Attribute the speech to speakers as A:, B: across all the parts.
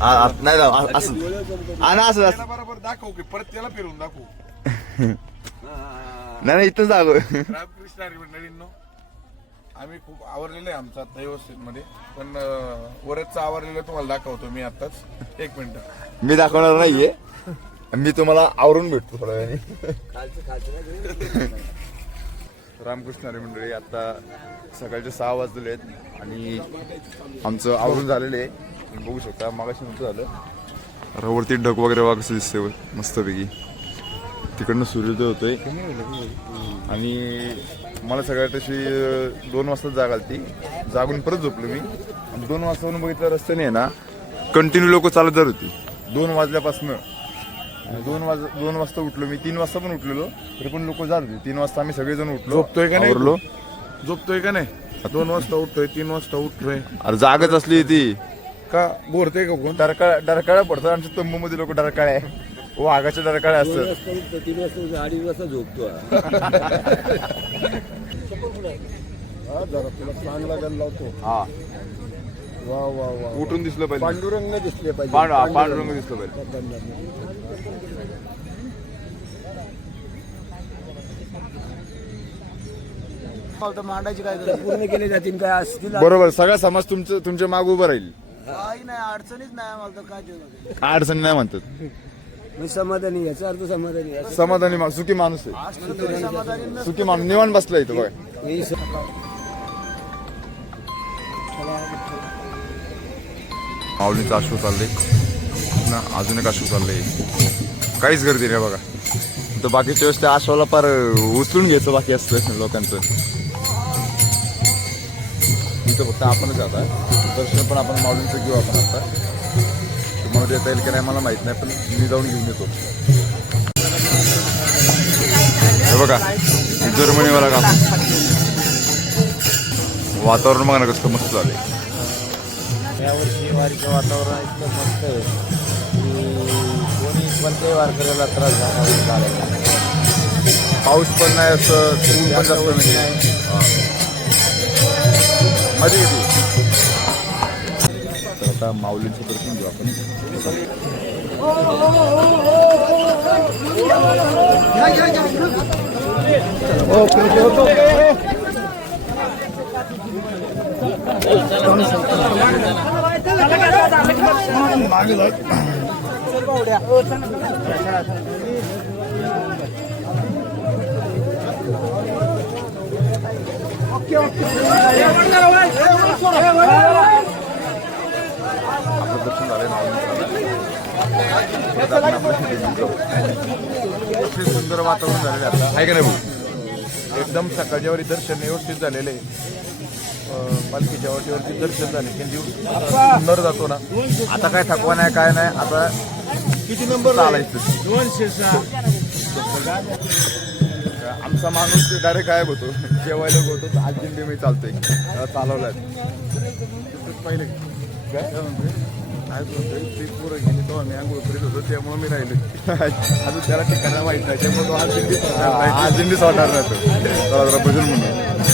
A: आ- आ- नाही आ- असं. हा ना असं असं.
B: त्याला बरोबर दाखव की परत त्याला फिरून दाखव.
A: नाही नाही इथंच दाखव.
B: रामकृष्ण हरी मंडळींनो आम्ही खूप आवरलेलो आहे आमचा आता व्यवस्थित मध्ये पण वरचं आवरलेलं तुम्हाला दाखवतो मी आताच एक मिनिट.
A: मी दाखवणार नाहीये. मी तुम्हाला आवरून भेटतो थोड्या वेळाने. रामकृष्ण हरी मंडळी आता सकाळचे सहा वाजलेले आहेत आणि आमचं आवरून झालेलं आहे. तुम्ही बघू शकता. मागाशी नव्हतं झालं. रवरती ढग वगैरे बघा कसं दिसते मस्तपैकी. तिकडनं सूर्योदय होतोय. आणि मला सगळ्यात तशी अं, दोन वाजता जाग आली ती जागून परत झोपलो मी. आणि दोन वाजता म्हणून बघितलं रस्त्याने आहे ना कंटिन्यू लोक चालत जात होती. दोन वाजल्यापासनं. दोन वाज दोन वाजता उठलो मी. तीन वाजता पण उठलेलो. तरी पण लोक जात होते. तीन वाजता आम्ही सगळेजण उठलो.
B: झोपतोय का नाही? झोपतोय का नाही? दोन वाजता उठतोय तीन वाजता उठतोय.
A: अरे जागच असली ती.
B: का बोरतोय का कोण?
A: डरकाळ डरकाळ्या पडतात आमच्या तंबू मध्ये लोक डरकाळे आहे वाघाच्या डरकाळ्या असतात.
C: तीन वाजता अडीच वाजता झोपतो हा, जरा तुला चांगला गण लावतो.
A: हा.
C: वा वा वा
A: उठून दिसलं पाहिजे.
C: पांडुरंग दिसले पाहिजे.
A: पांढ- हा, पांढरंग दिसलं पाहिजे.
D: मांडायची काय
C: पूर्ण केले जातील काय? असतील.
A: बरोबर. सगळा समाज तुमचं तुमच्या माग उभं राहील.
D: काही नाही अडचणीच नाही आम्हाला तर काय जेवण
A: अडचण नाही म्हणतात.
C: मी समाधानी याचा अर्थ समाधानी आहे.
A: समाधानी मा- सुखी माणूस आहे.
D: समाधानी
A: सुखी माणूस निवांत बसला इथं बघा.
C: मी स-
A: माऊलीचं अश्व चाललंय. ना अजून एक अश्व चाललंय. काहीच गर्दी नाही बघा. तर बाकीच्या वेळेस त्या अश्वाला पार उचलून घ्यायचं बाकी असतं लोकांचं. इथं फक्त आपणच आता दर्शन पण आपण माऊलींचं घेऊ आपण आता. तुम्हाला देता येईल की नाही मला माहीत नाही पण मी जाऊन घेऊन येतो. हे बघा जर्मनीवाला काम. वातावरण बघा ना कसं मस्त झालंय.
C: यावर्षी वारीचं वातावरण इतकं मस्त आहे की कोणी कोणत्याही वारकऱ्याला त्रास झाला.
A: पाऊस पण नाही असं ऊन पण जास्त नाही. मजा येते. तर आता माऊलींचं दर्शन घेऊ आपण. आपलं दर्शन इतके सुंदर वातावरण झालेलं आहे आता. आहे का नाही एकदम सकाळच्या वरी दर्शन व्यवस्थित झालेलं पालखीच्या वाटेवरती दर्शन झाले. की जीव सुंदर जातो ना. आता काय थकवा नाही काय नाही. आता किती नंबर चालायचं
C: दोनशे सहा.
A: आमचा माणूस डायरेक्ट गायब होतो. जेवायला होतो आज जिंदगी मी चालतोय. त्याला चालवलाय.
B: पहिले. काय म्हणतोय? काय म्हणतोय ती पोरं गेली तेव्हा मी आंघोळ करीत होतो त्यामुळे मी राहिलो. अजून त्याला ठिकाणा माहीत नाही त्यामुळे तो आज दिंडी
A: आज दिंडी सोडणार नाही तो. जरा भजन म्हणून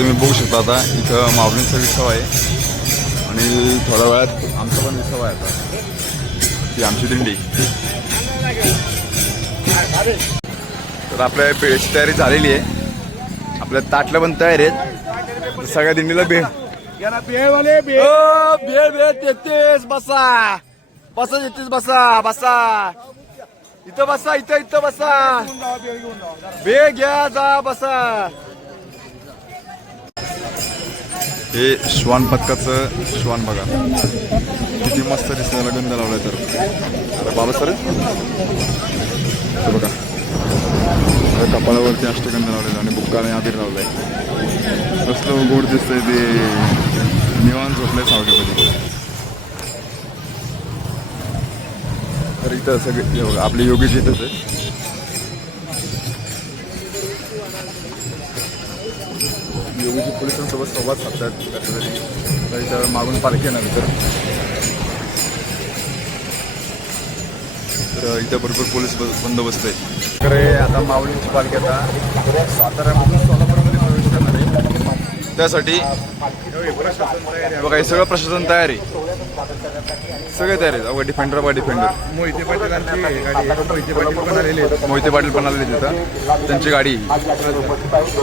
A: तुम्ही बघू शकता आता इथं माऊलींचा विसाव आहे. आणि थोड्या वेळात आमचा पण विसाव आहे आता. ती आमची दिंडी. तर आपल्या पेळीची तयारी झालेली आहे. आपल्या ताटल्या पण तयार आहेत. सगळ्या दिंडीला
B: बिहे.
A: भेळ भेळ तेहतीस बसा. बसा तेहतीस बसा बसा. इथं बसा इथं इथं बसा. भेळ घ्या जा बसा. हे श्वान पथकाचं श्वान बघा. किती मस्त दिसायला गंध लावलाय तर. अरे बाबा सर? हे बघा. कपाळावरती अष्टगंध लावलेला आणि बुक्काने आबीर लावलाय. कसलं गोड दिसतंय ते. निवांत झोपलंय सावलीमध्ये. तर इथं सगळे हे बघा आपले योगीच इथंच आहे. दिवशी पोलिसांसोबत संवाद साधतात. कधीतरी. तर मागून पालखीनंतर तर इथं भरपूर पोलीस बंदोबस्त आहे. तर आता माऊलींची पालखी आता साताऱ्यामधून सोलापूरमध्ये प्रवेश करणार आहे. त्यासाठी बघा हे सगळं प्रशासन तयार आहे. सगळे तयार आहेत. अवघा डिफेंडर बा डिफेंडर
B: मोहिते पाटीलांची गाडी आहे. मोहिते पाटील पण आलेले आहेत.
A: मोहिते पाटील पण आलेले तिथं त्यांची गाडी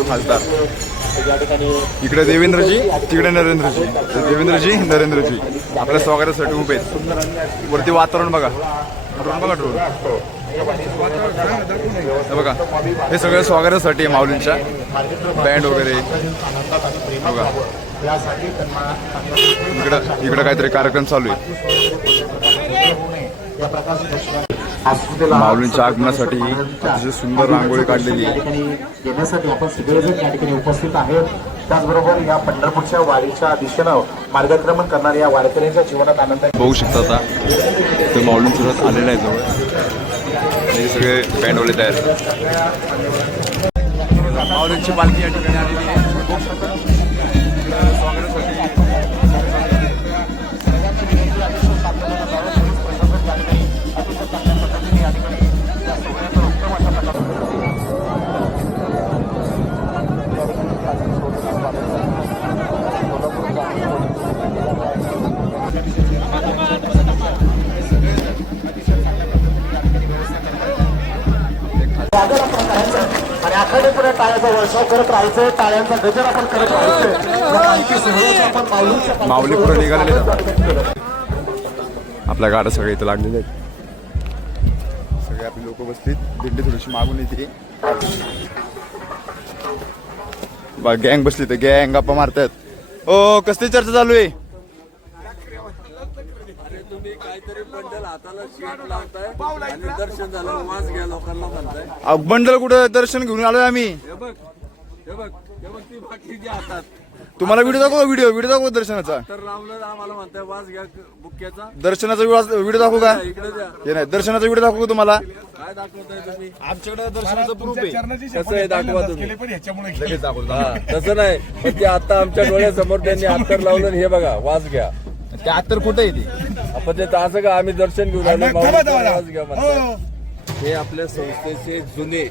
A: खासदार. इकडे देवेंद्रजी तिकडे नरेंद्रजी. तर देवेंद्रजी नरेंद्रजी. आपल्या स्वागतासाठी उभे आहेत. वरती वातावरण बघा. ड्रोन बघा ड्रोन हे बघा. हे सगळं स्वागतासाठी आहे माऊलींच्या. बँड वगैरे. बघा. इकडं इकडं काहीतरी कार्यक्रम चालू आहे. माऊलींच्या आगमनासाठी अतिशय सुंदर रांगोळी काढलेली आहे.
E: येण्यासाठी आपण सगळेजण या ठिकाणी उपस्थित आहेत. त्याचबरोबर या पंढरपूरच्या वारीच्या दिशेनं मार्गक्रमण करणाऱ्या या वारकऱ्यांच्या जीवनात आनंद
A: बघू शकता आता तर माऊलींचं रथ आलेलं आहे जवळ. हे सगळे बँडवाले तयार आहेत. माऊलींची पालखी या ठिकाणी आलेली आहे.
E: आणि आखाडेपुढे टाळ्याचा वर्षाव करत राहायचं टाळ्यांचा गजर आपण करत राहायचं
A: माऊली पुढे निघालेले आपल्या गाड्या सगळ्या इथं लागलेल्या आहेत. सगळे आपले लोक बसलीत. दिंडी थोडीशी मागून येते. गँग बसली तर गँग गप्पा मारतात. ओ कसली चर्चा चालू आहे?
F: तुम्ही काहीतरी बंडल हाताला शीट लावताय आणि दर्शन झालं वास घ्या लोकांना म्हणताय.
A: अहो, बंडल कुठं दर्शन घेऊन आलोय आम्ही.
F: हे बघ हे बघ हे बघ ती बाकीची हातात.
A: तुम्हाला व्हिडिओ दाखव व्हिडिओ व्हिडिओ दाखव दर्शनाचा.
F: तर लावलं आम्हाला म्हणताय वास घ्या बुक्याचा
A: दर्शनाचा व्हिडिओ दाखवू का?
F: इकडे द्या
A: हे नाही दर्शनाचा व्हिडिओ दाखवू का तुम्हाला?
F: काय दाखवताय तुम्ही?
A: आमच्याकडे दर्शनाचा प्रूफ आहे.
F: कसं आहे दाखवा तुम्ही.
B: पण ह्याच्यामुळे
A: लगेच दाखवतो.
F: हा तसं नाही. पण ते आता आमच्या डोळ्यासमोर त्यांनी अत्तर लावलं आणि हे बघा वास घ्या.
A: ते आत्तर कुठे आहे ते?
F: आपण ते असं का आम्ही दर्शन घेऊन आलो
B: थांबा,
F: माऊलीचा
B: थांबा.
F: वास घ्या म्हणताय हे. आपल्या संस्थेचे जुने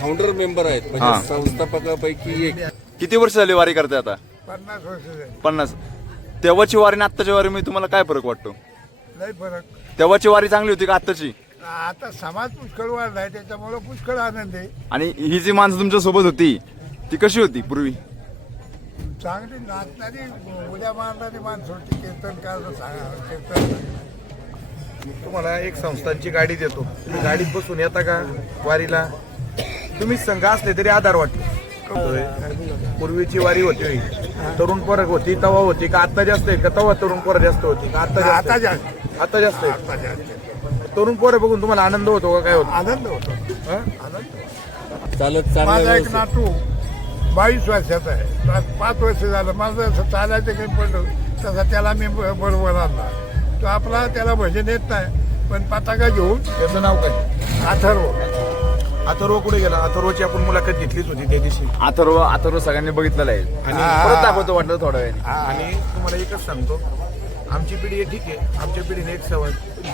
F: फाउंडर मेंबर आहेत.
A: हा.
F: म्हणजे संस्थापकापैकी एक.
A: किती वर्ष झाली वारी करते आता?
B: पन्नास वर्ष झाले.
A: पन्नास. तेव्हाची वारी आणि आत्ताच्या वारी मध्ये तुम्हाला काय फरक वाटतो?
B: लय फरक.
A: तेव्हाची वारी चांगली होती का आत्ताची?
B: आता समाज पुष्कळ वाढलाय त्याच्यामुळे पुष्कळ आनंद आहे.
A: आणि ही जी माणसं तुमच्यासोबत होती ती कशी होती पूर्वी?
B: चांगली नाचणारी उद्या मारणारी माणसं होती. कीर्तन करायचं सांगा कीर्तन तुम्हाला एक संस्थांची गाडी देतो. तुम्ही गाडीत बसून येता का वारीला? तुम्ही संघ असले तरी आधार वाटतो. पूर्वीची वारी होती. तरुण पोरं होती तवा होती का आता जास्त आहे का? तवा तरुण पोरं जास्त होती का आता आता जास्त आता जास्त आहे. तरुण पोरं बघून तुम्हाला आनंद होतो का काय होतो? आनंद होतो. आनंद
F: चालत
B: माझा एक नातू बावीस वर्षाचा आहे. पाच- पाच वर्ष झालं. माझं असं चालायचं काही पडलं तसं त्याला मी बरोबर आणला तो आपला त्याला भजन येत नाही. पण पताका घेऊन त्याचं नाव काय? अथर्व. अथर्व कुठे गेला? अथर्वची आपण मुलाखत घेतलीच होती त्या दिवशी.
A: अथर्व अथर्व सगळ्यांनी बघितलेलं आहे. आणि परत दाखवतो वाटलं थोड्या वेळाने.
B: आणि तुम्हाला एकच सांगतो. आमची पिढी ठीक आहे. आमच्या पिढीने एक सवय.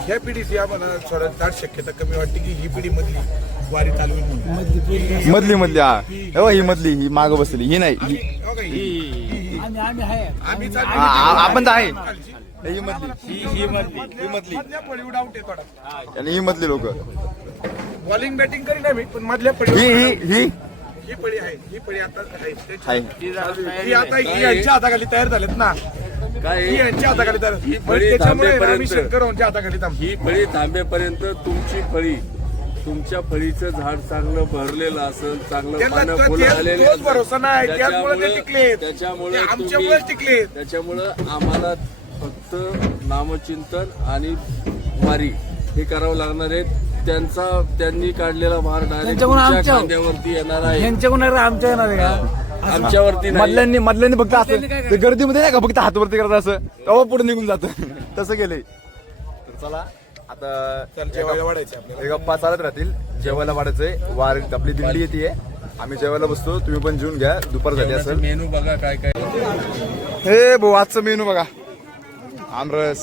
B: ह्या पिढीची आम्हाला थोडं दाट शक्यता कमी वाटते की ही पिढी मधली वारी चालवी म्हणून.
A: मधली मधली हा. हे ही मधली ही माग बसली ही नाही ही-
B: आम्ही
A: हा, आ- आपण तर आहे. ही मधली.
B: ही मधली. मधल्या पळीवर डाऊट आहे थोडा.
A: आणि ही मधली लोक.
B: बॉलिंग बॅटिंग करीन मी पण मधल्या
A: ही
B: पळी
A: ही ही
B: ही पळी आहे. ही पळी आता आहे.
A: आहे.
B: ही आता ही यांच्या हाताखाली तयार झालेत ना.
F: काय
B: ही यांच्या हाताखाली तयार
F: ही
B: त्याच्यामुळे
F: थांबेपर्यंत.
B: आम्ही शंकरांच्या हाताखाली थांबतो
F: ही फळी थांबेपर्यंत तुमची फळी तुमच्या फळीचं झाड चांगलं भरलेलं असेल चांगलं
B: त्यांना
F: पानं फुलं
B: ते-
F: आलेले
B: तोच
F: असेल.
B: भरोसा नाही. ते
F: त्याच्यामुळे
B: टिकलेत.
F: त्याच्यामुळे
B: ते
F: तुम्ही-
B: आमच्यामुळेच टिकलेत.
F: त्याच्यामुळं आम्हाला फक्त नामचिंतन आणि वारी हे करावं लागणार आहे त्यांचा त्यांनी काढलेला भार डायरेक्ट
D: त्यांच्याकडून आमच्या-
F: येणार आहे
D: यांच्याकडून आहे, आमच्या येणार आहे का
F: आमच्यावरती नाही.
A: मधल्यांनी मधल्यांनी फक्त असं ते गर्दीमध्ये नाही का? फक्त हातवरती करत असं. तेव्हा पुढे निघून जात. तसं केलंय. तर चला आता
B: जेवायला वाढायचं आपल्याला.
A: हे गप्पा चालत राहतील. जेवायला वाढायचंय. वारी आपली दिंडी येते. आम्ही जेवायला बसतो. तुम्ही पण जेवून घ्या. दुपार झाली असेल.
F: मेनू बघा काय काय
A: हे भाऊ आजचं मेनू बघा. आमरस.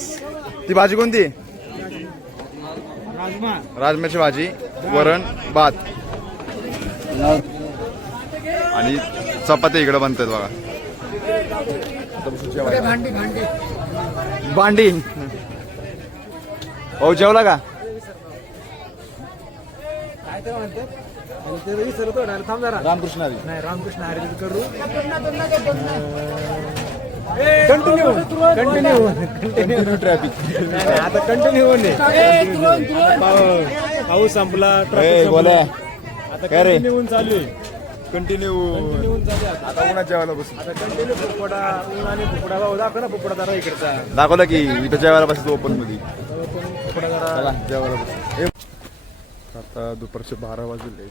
A: ती भाजी कोणती? राजम्याची भाजी वरण भात. आणि चपाती इकडे बनतात बघा. भांडी. हो जेवला का? रामकृष्ण हरी.
D: नाही रामकृष्ण हरी करू
A: कंटिन्यू कंटिन्यू कंटिन्यू ट्रॅफिक
C: आता कंटिन्यू होणे पाऊस संपला
A: बोला.
C: आता
A: काय?
C: कंटिन्यू चालू आहे.
A: कंटिन्यू आता उन्हात जेवायला बसून
C: आता कंटिन्यू फुफडा ऊन आणि फुफडा भाऊ दाखव ना फुफडा जरा इकडचा.
A: दाखवलं की इथं जेवायला बसतो ओपनमध्ये
C: फुफडा जरा
A: चला जेवायला बसू. आता दुपारचे बारा वाजले.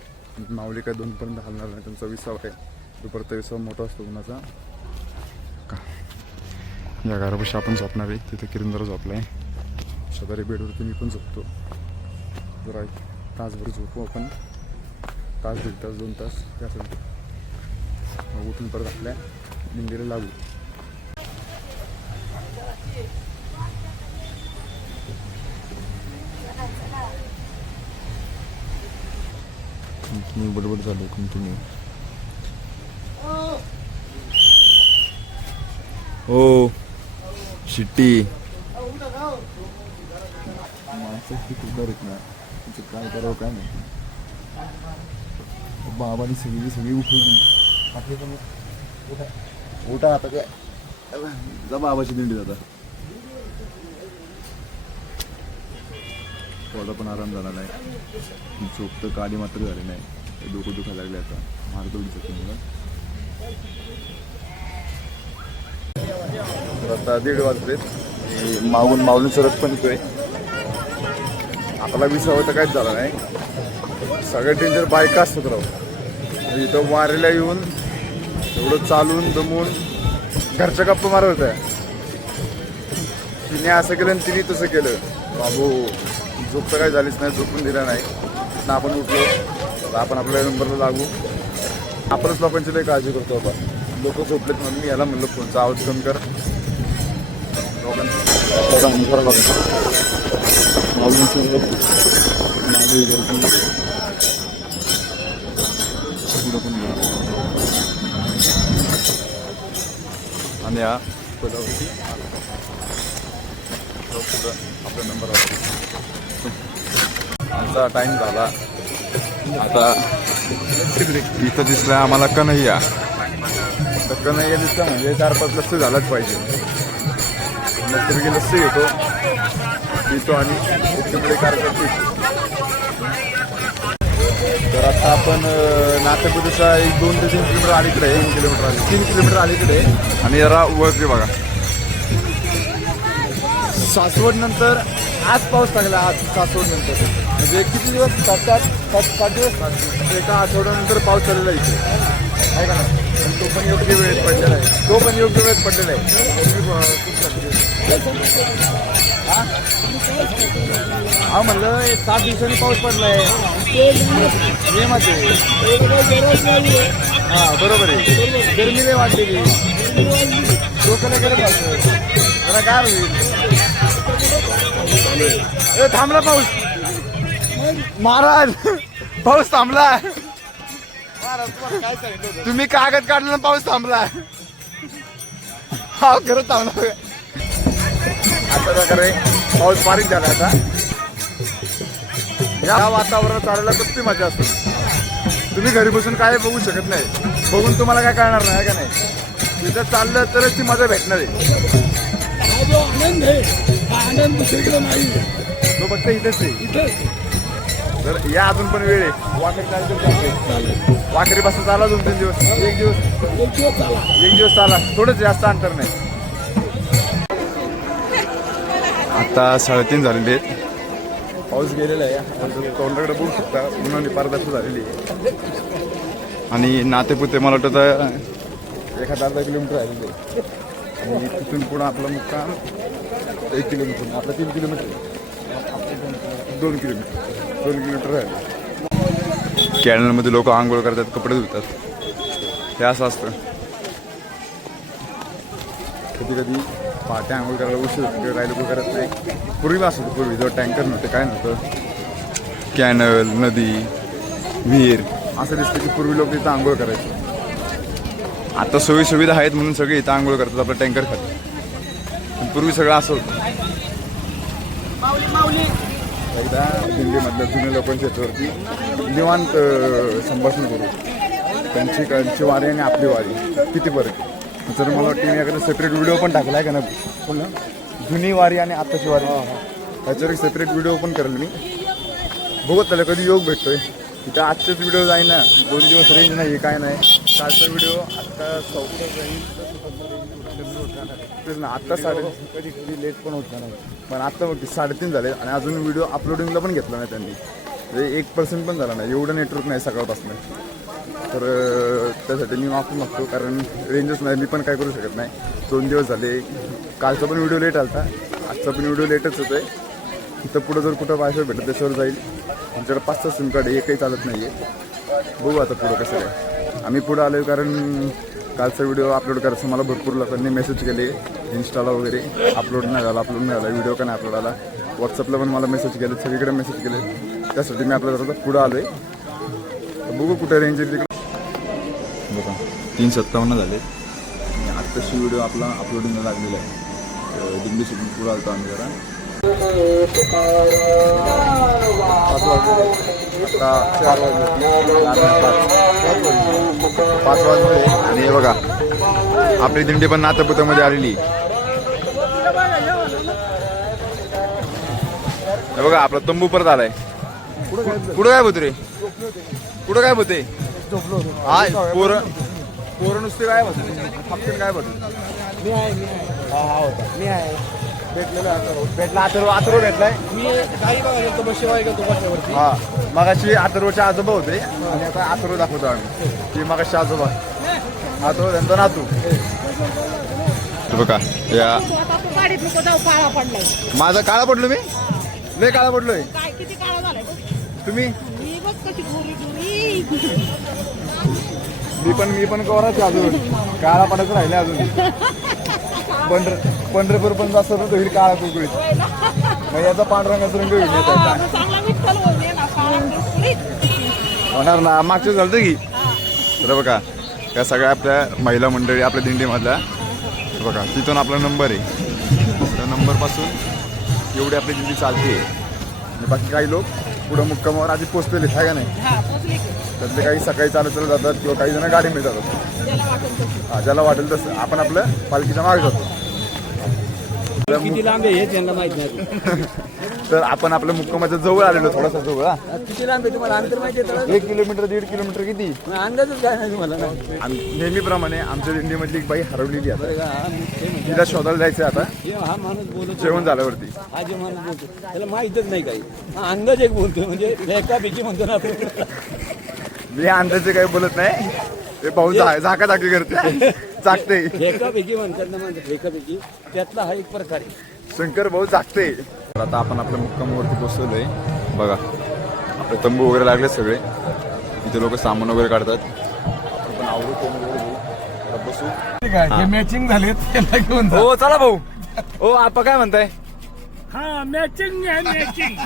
A: माऊली काय दोन पर्यंत हलणार नाही त्यांचा विसाव आहे. दुपारचा विसाव मोठा असतो उन्हाचा. का? या घरापाशी आपण झोपणार आहे. तिथे किरंदर झोपलाय. शेजारी बेडवरती मी पण झोपतो. जरा एक तासभर झोपू आपण. तास दीड तास दोन तास त्यासाठी मग उठून परत आपल्या दिंडीला लागू. कंटिन्यू बडबड झालं कंटिन्यू. हो शिट्टी. माणसं ही कुकर ना? तिचं काय करावं काय नाही बाबाने सगळी सगळी उठवली आपली पण उठा. उठा आता काय? जा बाबाची दिंडी जाता थोडा पण आराम झाला नाही. झोप तर काडी मात्र झाली नाही. डोकं दुखायला लागले आता. मारतो होती मुलं आता दीड वाजलेत मागून माऊली सरत पण येतोय. आपला विसावं तर काहीच झाला नाही. सगळं डेंजर बायका असतात राहू म्हणजे इथं वारीला येऊन एवढं चालून दमून घरच्या गप्पा मारत आहे तिने असं केलं आणि तिने तसं केलं. बाबू झोप तर काही झालीच नाही झोपून दिला नाही. ना आपण उठलो. तर आपण आपल्या नंबरला लागू. आपणच लोकांची लई काळजी करतो बाबा लोक झोपलेत म्हणून मी याला म्हणलं फोनचा आवाज कमी कर. लोकांचा या. पदावरती आपला नंबर आमचा टाइम झाला. आता इथं दिसला आम्हाला कन्हैया. तर कन्हैया दिसला म्हणजे चार पाच लस्सी झालाच पाहिजे. मस्तपैकी लस्सी घेतो पितो आणि तिकडे कार्यक्रम पितो तर आता आपण नाट्यप्रदेशा एक दोन ते तीन किलोमीटर अलीकडे आहे तीन किलोमीटर आली तीन किलोमीटर अलीकडे आहे. आणि जरा वळते बघा. सासवड नंतर आज पाऊस लागला आज सासवड नंतर म्हणजे किती दिवस? सात सात सात दिवस? म्हणजे एका आठवड्यानंतर पाऊस चाललेला आहे इथे. आहे का ना पण तो पण योग्य वेळेत पडलेला आहे. तो पण योग्य वेळेत पडलेला आहे. हा? म्हणलं सात दिवसांनी पाऊस पडलाय. मे मध्ये. हा बरोबर आहे. गरमी लय वाटलेली लोकांना गरम असं जरा गार होईल. ए, थांबला पाऊस. महाराज पाऊस थांबला काय तुम्ही कागद काढला ना पाऊस थांबला हा खरं थांबला. अशा प्रकारे पाऊस बारीक झाला आता. या वातावरणात चालायला कसली मजा असते. तुम्ही घरी बसून काय बघू शकत नाही. बघून तुम्हाला काय कळणार नाही का नाही? तिथं चाललं तरच ती मजा भेटणार आहे.
G: जो आनंद आहे हा आनंद दुसरीकडे नाही.
A: तो फक्त इथेच आहे. तर या अजून पण वेळ आहे. वाकरी चालते चालते. वाकरी पासून चाला दोन तीन दिवस. एक दिवस. एक दिवस चाला. थोडंच जास्त अंतर नाही. आता साडेतीन झालेले आहेत. पाऊस गेलेला आहे. आता तोंडाकडे बघू शकता उन्हाने पारदर्शक झालेली आहे. आणि नातेपुते मला वाटतं तर एखादा अर्धा किलोमीटर राहिलेले आहे आणि तिथून पुढं आपला मुक्काम एक किलोमीटर आपला तीन किलोमीटर दोन किलोमीटर दोन किलोमीटर आहे कॅनलमध्ये लोक आंघोळ करतात कपडे धुतात. हे असं असतं. कधी कधी पहाटे आंघोळ करायला उशीर होतो किंवा काही लोक करत नाही. पूर्वी असं होतं पूर्वी जेव्हा टँकर नव्हते काय नव्हतं? कॅनल नदी विहीर असं दिसतं की पूर्वी लोक इथं आंघोळ करायचे. आता सोयी सुविधा आहेत म्हणून सगळे इथं आंघोळ करतात आपलं टँकर खातात पण पूर्वी सगळं असं होतं. एकदा दिल्लीमधल्या जुन्या लोकांच्या याच्यावरती निवांत संभाषण करू. त्यांची त्यांची वारी आणि आपली वारी. किती फरक जर मला वाटतं मी एखादा सेपरेट व्हिडिओ पण टाकला आहे का ना पुन्हा जुनी वारी आणि आताची वारी त्याच्यावर एक सेपरेट व्हिडिओ पण करेल मी. बघत त्याला कधी योग भेटतोय. तिथं आजचेच व्हिडिओ जाईल ना दोन दिवस रेंज नाही काय नाही. कालचा व्हिडिओ आत्ता चौथा जाईल ना आत्ता साडे कधी कधी लेट पण होत नाही पण आत्ता बघ साडेतीन झाले आणि अजून व्हिडिओ अपलोडिंगला पण घेतला नाही त्यांनी. म्हणजे एक पर्सेंट पण झाला नाही एवढं नेटवर्क नाही सकाळपासून. तर त्यासाठी मी माफी मागतो कारण रेंजच नाही मी पण काय करू शकत नाही. दोन दिवस झाले. कालचा पण व्हिडिओ लेट आला आजचा पण व्हिडिओ लेटच होतो आहे इथं पुढं जर कुठं वायफाय भेटत त्याच्यावर जाईल. आमच्याकडे पाच सहा सिम कार्ड आहे एकही चालत नाही आहे बघू आता पुढं कसं काय. आम्ही पुढं आलो कारण कालचा व्हिडिओ अपलोड करायचा मला भरपूर लोकांनी मेसेज केले. इन्स्टाला वगैरे अपलोड नाही झाला अपलोड नाही झाला. व्हिडिओ का नाही अपलोड आला? व्हॉट्सअपला पण मला मेसेज केले सगळीकडे मेसेज केले. त्यासाठी मी आपल्या जरा पुढं आलो आहे बघू कुठे रेंज आहे तिकडे. बघा तीन सत्तावन्न झाले. आणि आत्ताशी व्हिडिओ आपला अपलोडिंगला लागलेला आहे. दिंडी शिकून पुढे आलतो आम्ही जरा. पाच वाजले. आता चार वाजले. आणि पाच वाजले. आणि हे बघा आपली दिंडी पण नातपुतामध्ये आलेली. हे बघा आपला तंबू परत आलाय. कुठं काय होत रे? कुठं काय होते? हा पोरं पोरं नुसते काय होते. फक्त काय होते.
D: मी आहे मी आहे. मी आहे.
A: भेटलेला भेटला अथर्व अथर्व भेटलाय?
D: मी काही बघा गेलो गेलो
A: हा. मगाशी अथर्वचे आजोबा होते. आणि आता अथर्व दाखवतो आम्ही. की मगाशी आजोबा. अथर्व त्यांचा नातू. बघा या
G: गाडीत नको जाऊ काळा पडलाय.
A: माझा काळा पडलो मी? लय काळा पडलोय.
G: काय किती काळा झालाय बघ.
A: तुम्ही?
G: मी
A: पण मी पण कोराचे अजून. काळा पडायचं राहिले अजून. पंढर पंढरपूर पण जास्त होतो होईल काळा कुकळीत मग याचा पांढरंगाचा रंग होईल. होणार ना मागच्या झालं की. तर बघा या सगळ्या आपल्या महिला मंडळी आपल्या दिंडीमधल्या बघा तिथून आपला नंबर आहे. त्या नंबरपासून एवढी आपली दिंडी चालते. आणि बाकी काही लोक पुढं मुक्कामावर आधी पोचलेले आहे का नाही
G: हा पोचले की.
A: त्यातले काही सकाळी चालत चालत जातात किंवा काही जण
G: तसं.
A: हा, ज्याला वाटेल तसं आपण आपलं पालखीच्या मागे जातो
D: किती लांब आहे हे त्यांना माहीत नाही.
A: तर आपण आपल्या मुक्कामाच्या जवळ आलेलो थोडासा जवळ हा.
D: किती लांब आहे तुम्हाला? अंतर माहिती आहे?
A: एक किलोमीटर दीड किलोमीटर किती?
D: अंदाजच काय नाही तुम्हाला. ना
A: आणि नेहमीप्रमाणे आमच्या दिंडीमधली एक बाई हरवलेली आहे.
D: बरं का? हा मी ते म्हणतो.
A: तिला शोधायला जायचं आता.
D: हे हा माणूस बोलतो
A: जेवण झाल्यावरती.
D: हा जे माणूस बोलतो. त्याला माहीतच नाही काही. हा अंदाज एक बोलतो म्हणजे एकापैकी म्हणतो ना आपण.
A: मी अंदाजे काही बोलत नाही. ते भाऊ झा- झाका झाकी करते. जागते.
D: एकापैकी म्हणतात ना म्हणतात एकापैकी त्यातला हा एक प्रकार आहे.
A: शंकर भाऊ जागते. तर आता आपण आपल्या मुक्कामावरती पोहोचलोय बघा आपले तंबू वगैरे लागले सगळे. इथे लोक सामान वगैरे काढतात. आपण आवरू कोण वगैरे घेऊ. आता बसू.
B: जे मॅचिंग झाले त्याला घेऊन जा.
A: हो चला भाऊ. हो आपा काय म्हणताय?
D: हा मॅचिंग मॅचिंग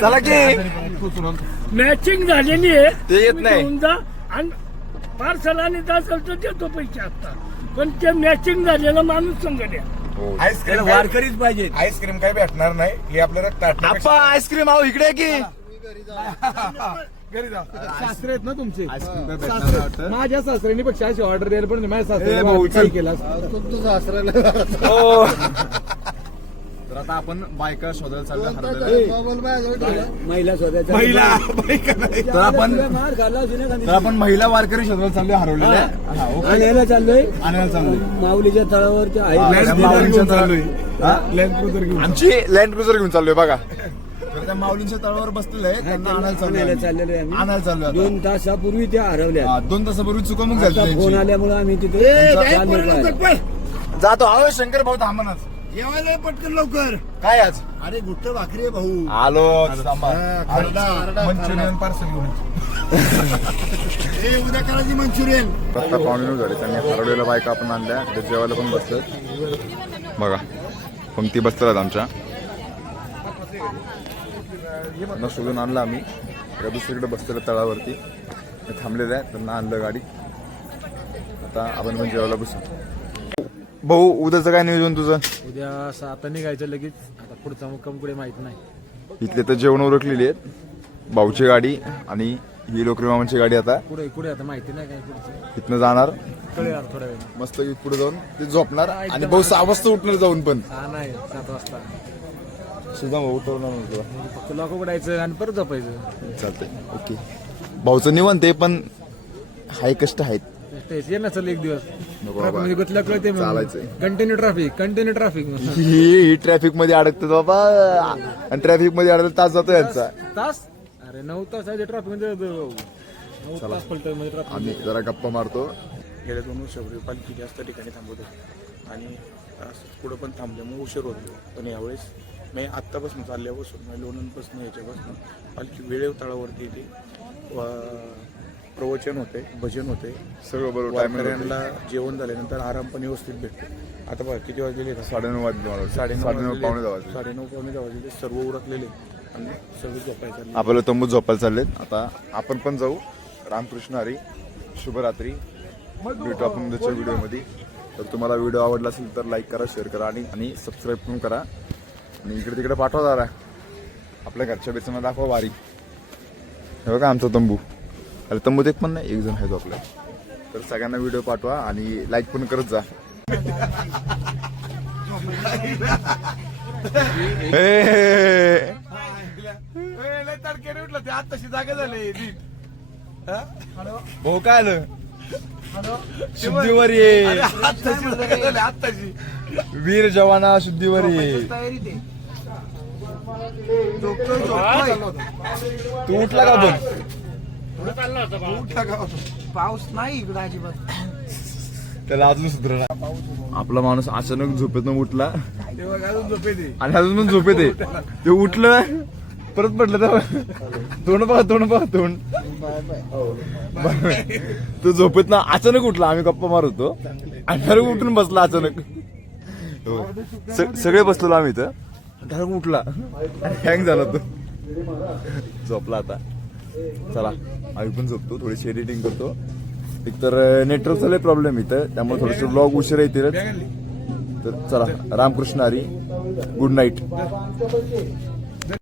A: चला की.
D: मॅचिंग झालेली आहे.
A: ते येत नाही.
D: घेऊन जा. आणि पार्सल आणि असेल तर देतो पैसे आता. पण ते मॅचिंग झालेला माणूस संग द्या.
B: आईस्क्रीम काय-
D: वारकरीच पाहिजे.
B: आईस्क्रीम काय भेटणार नाही? हे आपल्याला
A: आईस्क्रीम आहो इकडे की.
B: घरी जा.
D: सासरे आहेत ना तुमचे? माझ्या सासऱ्याने पेक्षा अशी ऑर्डर द्यायला पण माझ्या
A: ए, भाऊ,
D: सासऱ्याने
A: चल.
D: केला
A: हो. तर आता आपण बायका शोधायला चाललो हरवलेल्या.
C: महिला स्वतःच्या
A: तर आपण तर आपण महिला वारकरी शोधायला चाललोय हरवलेल्या. हा, ओके.
C: चाललोय.
A: आणायला चाललोय.
C: माऊलीच्या तळावरती आहे
A: त्या माऊलींच्या तळावर- आमची लँड क्रुझर घेऊन चाललोय बघा. तर त्या माऊलींच्या तळावर बसलेलं आहे त्यांना आणायला चाललोय
C: आणायला
A: आम्ही.
C: चाललेलो आहे आम्ही.
A: आणायला चाललोय आता.
C: दोन तासापूर्वी त्या हरवल्या.
A: हा, दोन तासापूर्वी झाली
C: आता फोन
A: त्यांची.
C: आल्यामुळे आम्ही तिथे आहे.
A: जातो अहो शंकर भाऊ थांबनाच
B: येवायला पटकन लवकर.
A: काय आज?
B: अरे गुट्ट भाकरी आहे भाऊ.
A: आलो थांबा.
B: मंचुरियन पार्सल घेऊन उद्या करायची मंचुरियन.
A: आता पाहुणे नऊ झाले त्यांनी हरवलेल्या बायका आपण आणल्या. ते जेवायला पण बसतात बघा पंक्ती बसतात आमच्या. त्यांना शोधून आणलं आम्ही. एका दुसरीकडे बसलेल्या तळावरती. ते थांबलेले आहेत. त्यांना आणलं गाडी. आता आपण पण जेवायला बसू. भाऊ उद्याचं काय नियोजन तुझं?
H: उद्या असं आता निघायचं लगेच. आता पुढचा मुक्काम कुठे माहीत नाही.
A: इथले तर जेवण उरकलेली आहेत. भाऊची गाडी आणि ही लोकरी मामांची गाडी आता.
H: पुढे पुढे आता माहिती नाही काय पुढचं.
A: इथनं जाणार.
H: कळेल आता थोड्या वेळ
A: मस्त पुढे जाऊन ते झोपणार. आणि भाऊ सहा वाजता उठणार जाऊन पण.
H: हा नाही सात वाजता.
A: सुद्धा भाऊ उठवणार नव्हतं
H: फक्त लॉक उघडायचं आणि परत झोपायचं.
A: चालतंय. ओके. भाऊचं निवंत आहे पण हाय कष्ट आहेत.
H: तेच ये ना चल एक दिवस.
A: नको
H: ट्रॅफिक
A: बाबा.
H: मध्ये गुतल्या कळते
A: चालायचंय.
H: कंटिन्यू ट्रॅफिक कंटिन्यू ट्रॅफिक
A: ही ही ट्रॅफिकमध्ये अडकतात बाबा. आणि ट्रॅफिकमध्ये अडकलं तास जातो यांचा.
H: तास? अरे नऊ तास आहे ट्रॅफिकमध्ये नऊ तास पलटमध्ये ट्रॅफिक
A: आम्ही जरा गप्पा मारतो.
I: गेल्या दोन वर्षापूर्वी पालखी जास्त ठिकाणी थांबवत होती. आणि असंच पुढं पण थांबल्यामुळे उशीर होत. पण यावेळेस मी आत्तापासून चालल्यापासून म्हणजे लोणंदपासून याच्यापासून पालखी वेळेव तळावरती येते. व प्रवचन होते भजन होते.
A: सगळं बरोबर
I: वारकऱ्यांना जेवण झाल्यानंतर आराम पण व्यवस्थित भेटतो. आता बघा किती वाजलेले आहेत?
A: साडेनऊ वाजले मला वाटतं.
I: साडेनऊ
A: पावणे दहा. वाजले.
I: साडेनऊ पावणे दहा वाजलेले सर्व उरकलेले. आणि सगळे झोपायला चालले
A: आपल्याला तंबूत झोपायला चाललेत. आता आपण पण जाऊ. रामकृष्ण हरी शुभरात्री. भेटू आपण उद्याच्या व्हिडिओमध्ये. तर तुम्हाला व्हिडिओ आवडला असेल तर लाईक करा शेअर करा आणि आणि सबस्क्राईब पण करा. आणि इकडे तिकडे पाठवा जरा. आपल्या घरच्या बेसना दाखवा वारी. हे बघा आमचा तंबू. अरे तंबूत एक पण नाही एक जण आहे तो आपल्या तर सगळ्यांना व्हिडिओ पाठवा आणि लाईक पण करत जा. हे.
B: उठलं ते. आताशी जागा झाले
A: भाऊ काय आलं? शुद्धीवर ये.
B: आत्ताशी
A: वीर जवाना शुद्धीवर ये. तू उठला का पण?
B: पाऊस? नाही इकडे अजिबात.
A: त्याला अजून सुधरला आपला माणूस अचानक झोपेतनं उठला. आणि अजून पण झोपेत आहे ते उठलं परत पडलं तर तोंड बघा तोंड बघा तोंड. तो झोपेत ना अचानक उठला आम्ही गप्पा मारत होतो. अचानक उठून बसला अचानक. हो. सगळे बसलेलो आम्ही इथं. अचानक उठला. हँग झाला तो. झोपला आता. चला आम्ही पण झोपतो थोडीशी एडिटिंग करतो. एकतर नेटवर्कचा लय प्रॉब्लेम इथं त्यामुळे थोडेसे ब्लॉग उशीर येतील तर चला रामकृष्ण हरी गुड नाईट